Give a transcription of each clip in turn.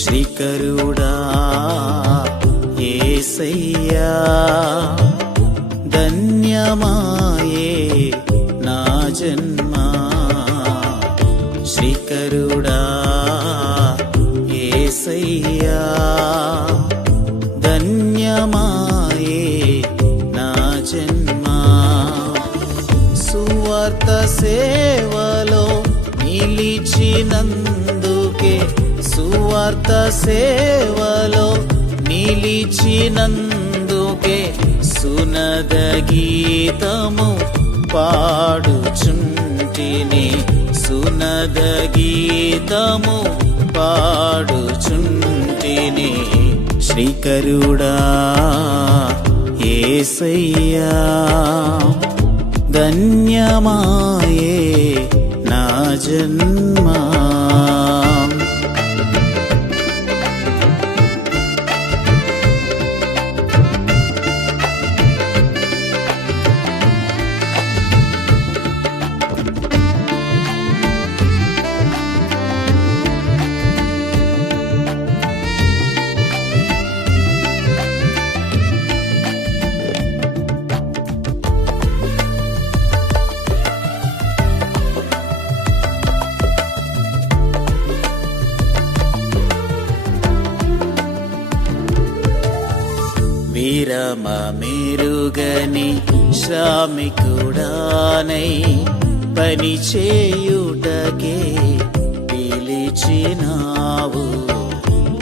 శ్రీకరుడా యేసయ్యా ధన్యమాయే నా జన్మ శ్రీకరుడా యేసయ్యా ధన్యమాయే నా జన్మ సువార్త సేవలో నిలిచినందుకే సువార్త సేవలో నిలిచినందుకే సునద గీతము పాడుచుంటిని సునద గీతము పాడుచుంటిని శ్రీకరుడా యేసయ్యా ధన్యమాయే నా జన్మ విరమమెరుగని శ్రామికుడానై పని చేయుటకే పిలిచినావు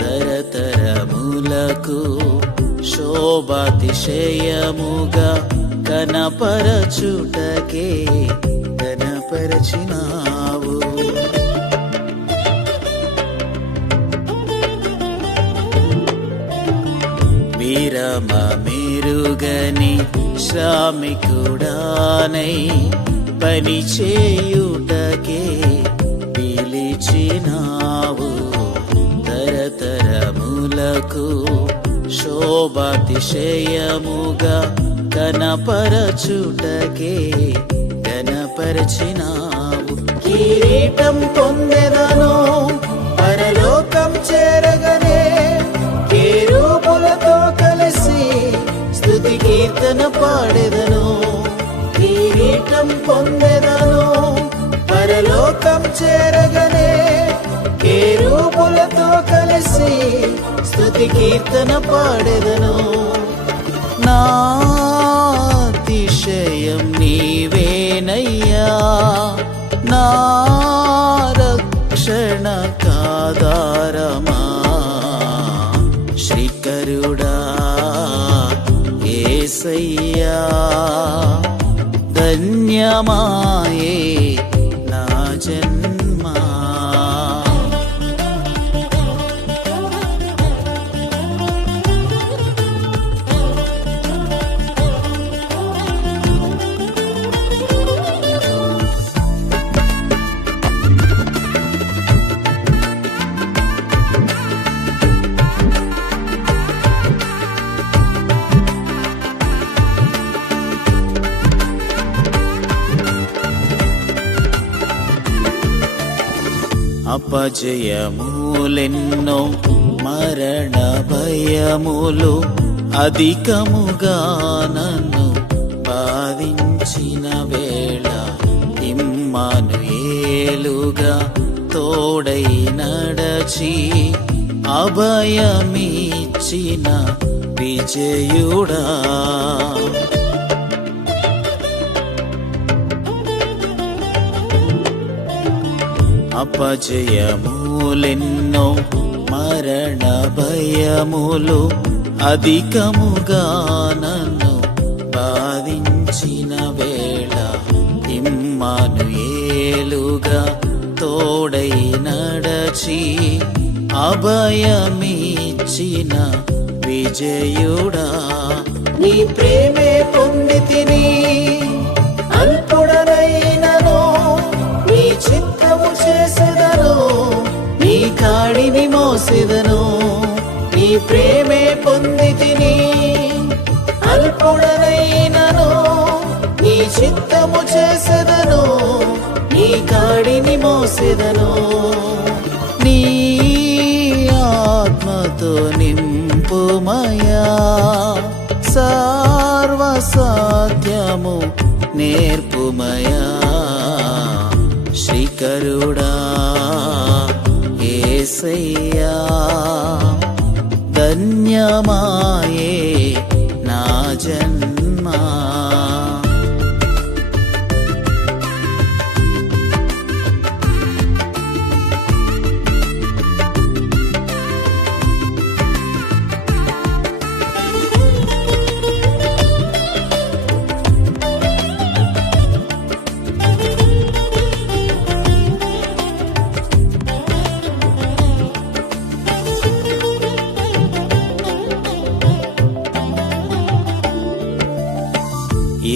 తరతరములకు శోభాతిశయముగా కనపరచుటకే కనపరచినావు విరమమెరుగని శ్రామికుడానై పని చేయుటకే పిలిచినావు తరతరములకు శోభాతిశయముగా కనపరచుటకే కనపరచినావు కిరీటం పొందెదను పరలోకం చేరగనే కేరూబులతో కలిసి స్తుతి కీర్తన పాడెదను కిరీటం పొందెదను పరలోకం చేరగనే కేరూబులతో కలిసి స్తుతి కీర్తన పాడెదను నా అతిశయం నీవేనయ్యా నా రక్షణ కాదారమా శ్రీకరుడా యేసయ్యా ధన్యమాయే నా జన్మ అపజయములెన్నో మరణ భయములు అధికముగా నన్ను బాధించిన వేళ ఇమ్మానుయేలుగా తోడై నడచి అభయమిచ్చిన విజయుడా అపజయములెన్నో మరణ భయములు అధికముగా నన్ను బాధించిన వేళ ఇమ్మానుయేలుగా తోడై నడచి అభయమిచ్చిన విజయుడా నీ ప్రేమే పొందితిని అల్పుడనైనను నీ చిత్తము చేసెదను నీ కాడిని మోసెదను నీ ప్రేమే పొందితిని అల్పుడనైనను నీ చిత్తము చేసెదను నీ కాడిని మోసెదను నీ ఆత్మతో నింపుమయా, సర్వసత్యము నేర్పుమయా. శ్రీకరుడా యేసయ్యా, ధన్యమాయే నా జన్మ.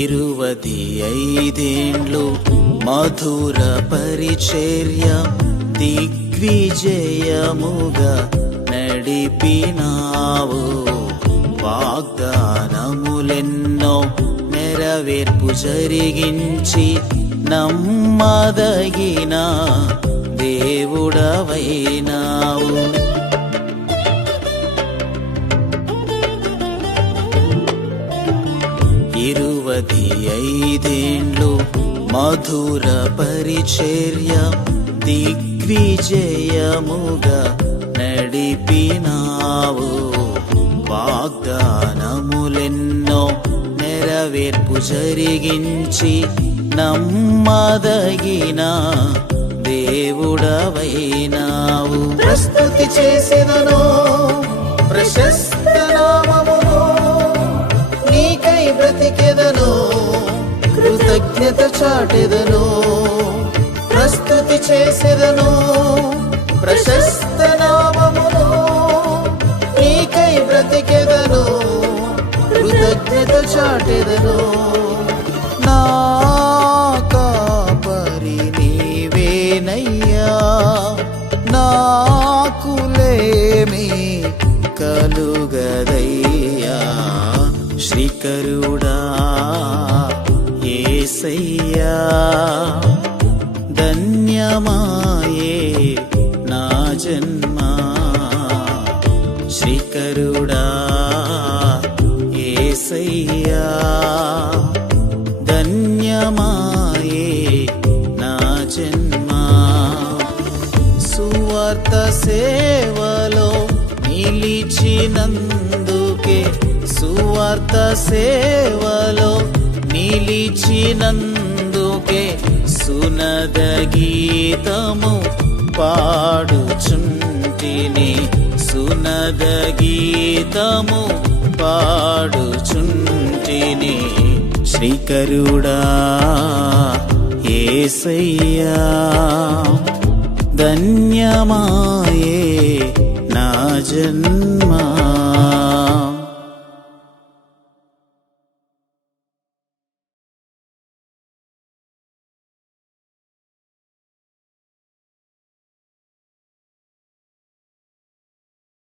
ఇరువది 5 మధుర పరిచర్య దిగ్విజయముగా నడిపినావు. వాగ్దానములెన్నో నెరవేర్పు జరిగించి నమ్మదగిన దేవుడవైనావు. ఇరువది 5 మధుర పరిచర్య దిగ్విజయముగా నడిపినావు. వాగ్దానములెన్నో నెరవేర్పు జరిగించి నమ్మదగిన దేవుడవైనావు. ప్రస్తుతి చేసెదను ప్రశస్త నామమును, నీకై బ్రతికెదను కృతజ్ఞత చాటెదను. ప్రస్తుతి చేసెదను ప్రశస్త నామమును, నీకై బ్రతికెదను కృతజ్ఞత చాటెదను. నా కాపరి నీవేనయ్యా, నాకులేమి కలుగదయ్యా. శ్రీకరుడా యేసయ్యా, ధన్యమాయే నా జన్మ. శ్రీకరుడా యేసయ్యా, ధన్యమాయే నా జన్మ. సువార్త సేవలో నిలిచినందుకే, సువార్త సేవలో నిలిచినందుకే సునద గీతము పాడుచుంటిని, సునద గీతము పాడుచుంటిని. శ్రీకరుడా యేసయ్యా, ధన్యమాయే నా జన్మ.